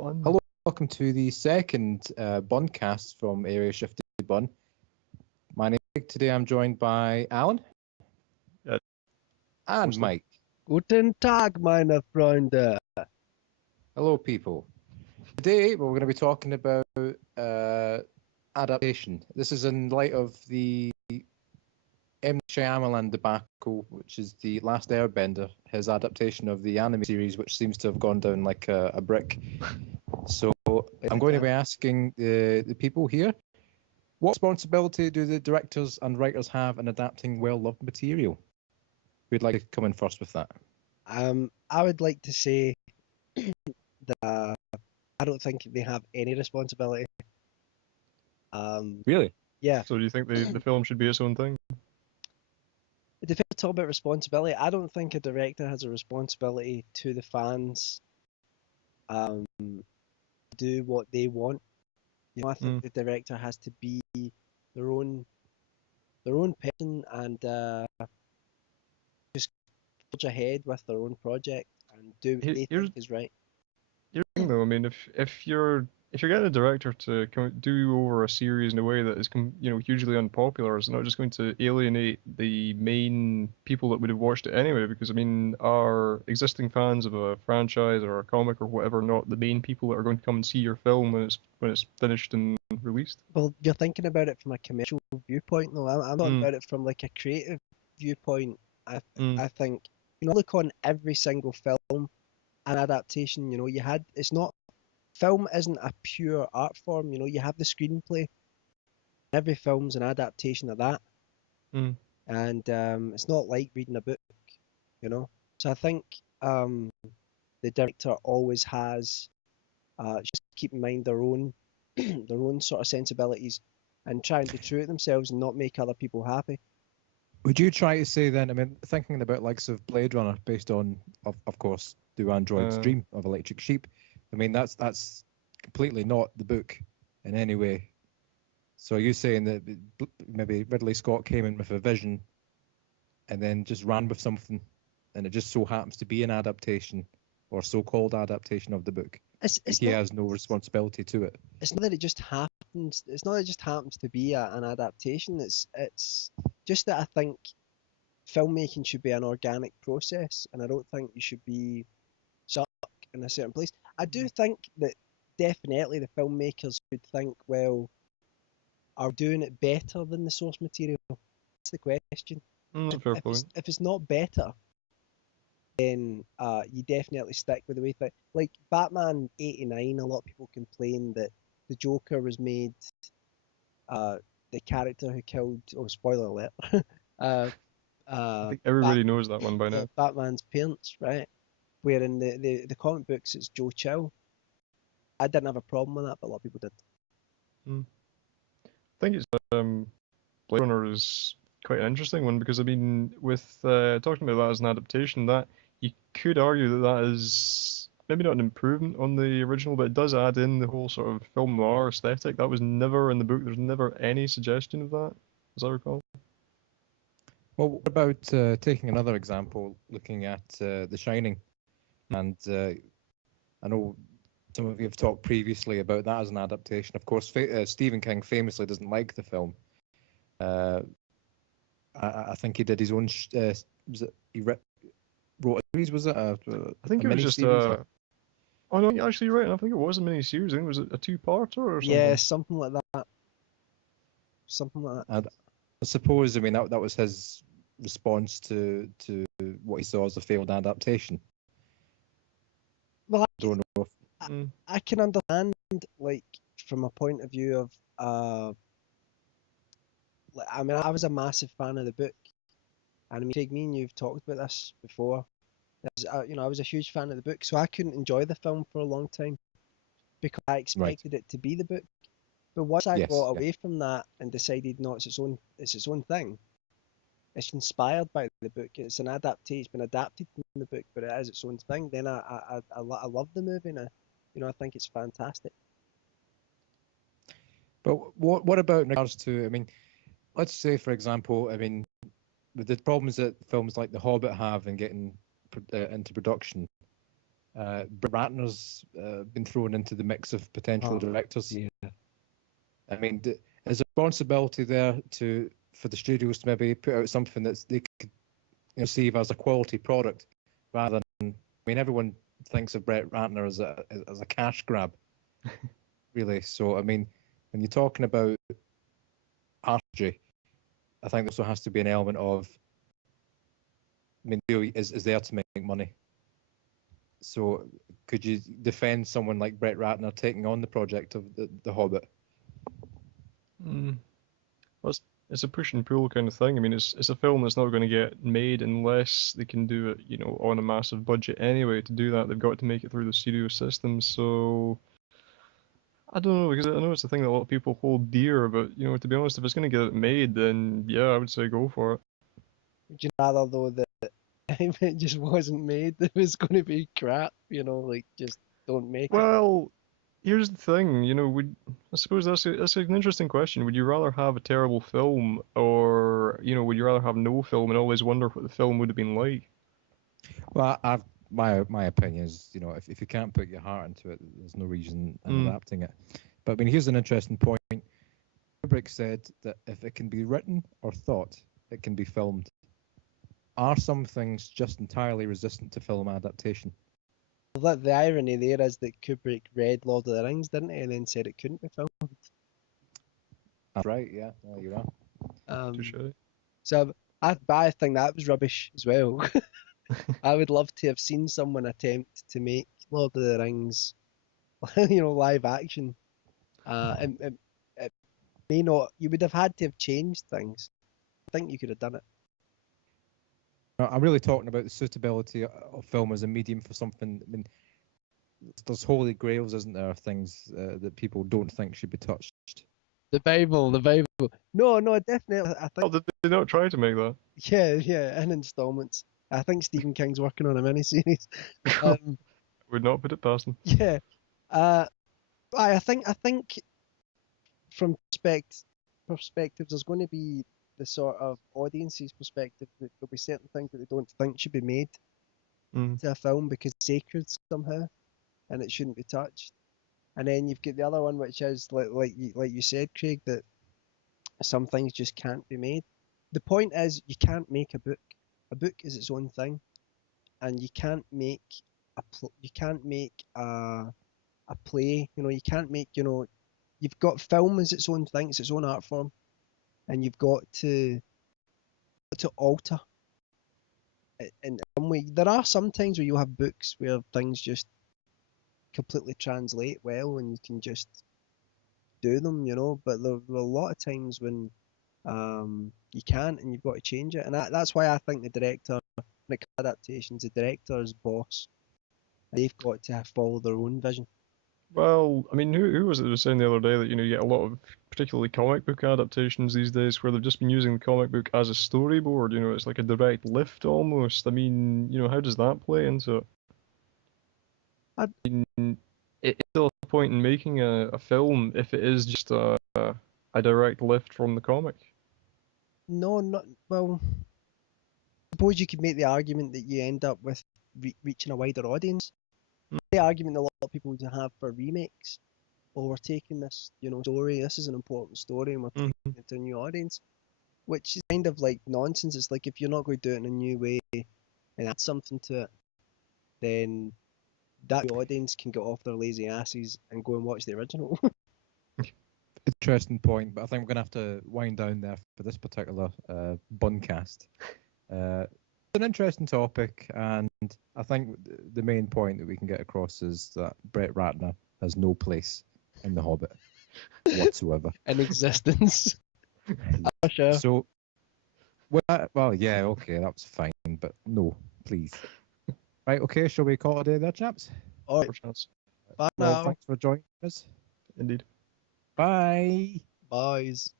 Hello, welcome to the second Buncast from Area Shifted Bun. My name is Mike. Today I'm joined by Alan and Mike. Guten Tag, meine Freunde. Hello, people. Today we're going to be talking about adaptation. This is in light of the M. Shyamalan debacle, which is The Last Airbender, his adaptation of the anime series, which seems to have gone down like a brick. So I'm going to be asking the people here, what responsibility do the directors and writers have in adapting well-loved material? Who'd like to come in first with that? I would like to say that I don't think they have any responsibility. Really? Yeah. So do you think the film should be its own thing? If you talk about responsibility, I don't think a director has a responsibility to the fans do what they want. You know, I think the director has to be their own person and just forge ahead with their own project and do what they think is right. Here's the thing, though. I mean, if you're getting a director to do over a series in a way that is hugely unpopular, it's not just going to alienate the main people that would have watched it anyway. Because I mean, are existing fans of a franchise or a comic or whatever not the main people that are going to come and see your film when it's finished and released? Well, you're thinking about it from a commercial viewpoint, though. I'm talking about it from like a creative viewpoint. I think look on every single film and adaptation. Film isn't a pure art form. You have the screenplay. Every film's an adaptation of that, and it's not like reading a book. So I think the director always has just keep in mind their own sort of sensibilities and try and be true to themselves and not make other people happy. Would you try to say then, I mean, thinking about likes of Blade Runner based on, of course, Do Androids Dream of Electric Sheep? I mean, that's completely not the book in any way. So are you saying that maybe Ridley Scott came in with a vision and then just ran with something, and it just so happens to be an adaptation or so-called adaptation of the book? He has no responsibility to it. It's not that it just happens. It's not that it just happens to be an adaptation. It's just that I think filmmaking should be an organic process, and I don't think you should be stuck in a certain place. I do think that definitely the filmmakers should think, well, are we doing it better than the source material? That's the question. If it's not better, then you definitely stick with the way things. Like Batman '89, a lot of people complain that the Joker was made the character who killed. Oh, spoiler alert! I think everybody knows that one by now. Batman's parents, right? Where in the comic books it's Joe Chill. I didn't have a problem with that, but a lot of people did. I think it's Blade Runner is quite an interesting one because I mean, with talking about that as an adaptation, that you could argue that is maybe not an improvement on the original, but it does add in the whole sort of film noir aesthetic that was never in the book. There's never any suggestion of that, as I recall. Well, what about taking another example, looking at The Shining? And I know some of you have talked previously about that as an adaptation. Of course, Stephen King famously doesn't like the film. I think he did his own. He wrote a series, was it? I think it was just oh no, you're actually right. I think it was a mini-series. I think it was a two-parter or something. Yeah, something like that. Something like that. I suppose, I mean, that was his response to what he saw as a failed adaptation. Well, I don't know if... I can understand, like, from a point of view of, I mean, I was a massive fan of the book, and I mean, Craig, me and you've talked about this before. I was a huge fan of the book, so I couldn't enjoy the film for a long time because I expected it to be the book. But once I got away from that and decided, no, it's its own thing. It's inspired by the book. It's an adaptation. It's been adapted from the book, but it is its own thing. Then I love the movie, and I think it's fantastic. But what about in regards to? I mean, let's say, for example, I mean, with the problems that films like The Hobbit have in getting into production, Brett Ratner's been thrown into the mix of potential directors. Yeah. I mean, is a responsibility there for the studios to maybe put out something that they could perceive as a quality product, rather than, I mean, everyone thinks of Brett Ratner as a cash grab, really. So I mean, when you're talking about artistry, I think there also has to be an element of, I mean, Leo is there to make money. So could you defend someone like Brett Ratner taking on the project of the Hobbit? Well, it's a push and pull kind of thing. I mean, it's a film that's not going to get made unless they can do it, on a massive budget anyway. To do that, they've got to make it through the studio system. So I don't know, because I know it's a thing that a lot of people hold dear, but to be honest, if it's going to get it made, then yeah, I would say go for it. Would you rather though that if it just wasn't made, it was going to be crap? Like just don't make it. Well, here's the thing, I suppose that's an interesting question. Would you rather have a terrible film, or would you rather have no film and always wonder what the film would have been like? Well, my opinion is, if you can't put your heart into it, there's no reason in adapting it. But I mean, here's an interesting point. Kubrick said that if it can be written or thought, it can be filmed. Are some things just entirely resistant to film adaptation? The irony there is that Kubrick read Lord of the Rings, didn't he, and then said it couldn't be filmed. That's right, yeah. Well, you're right. Touche. So I think that was rubbish as well. I would love to have seen someone attempt to make Lord of the Rings, live action. It may not. You would have had to have changed things. I think you could have done it. I'm really talking about the suitability of film as a medium for something. I mean, there's holy grails, isn't there? Things that people don't think should be touched. The Bible. No, definitely. I think. Oh, did they not try to make that? Yeah, in installments. I think Stephen King's working on a miniseries. Would not put it past them. Yeah. I think from perspectives, there's going to be the sort of audience's perspective that there'll be certain things that they don't think should be made to a film because it's sacred somehow, and it shouldn't be touched. And then you've got the other one, which is like you said, Craig, that some things just can't be made. The point is, you can't make a book. A book is its own thing, and you can't make a play. You can't make. You've got film as its own thing. It's its own art form, and you've got to alter it in some way. There are some times where you'll have books where things just completely translate well, and you can just do them, But there are a lot of times when you can't, and you've got to change it. And that's why I think the director, when it comes to adaptations, the director is boss. They've got to follow their own vision. Well, I mean, who was it that was saying the other day that, you get a lot of particularly comic book adaptations these days where they've just been using the comic book as a storyboard, it's like a direct lift almost. I mean, how does that play into it? I mean, it's still a point in making a film if it is just a direct lift from the comic. No, not well. Suppose you could make the argument that you end up with reaching a wider audience. The argument a lot of people would have for remakes. Well, we're taking this, story. This is an important story, and we're taking it to a new audience, which is kind of like nonsense. It's like if you're not going to do it in a new way and add something to it, then that audience can get off their lazy asses and go and watch the original. Interesting point, but I think we're going to have to wind down there for this particular Buncast. It's an interesting topic, and I think the main point that we can get across is that Brett Ratner has no place in The Hobbit whatsoever. In existence. Sure. So, well, yeah, okay, that was fine, but no, please. Right, okay, shall we call it a day there, chaps? All right. Bye now. Thanks for joining us. Indeed. Bye. Boys.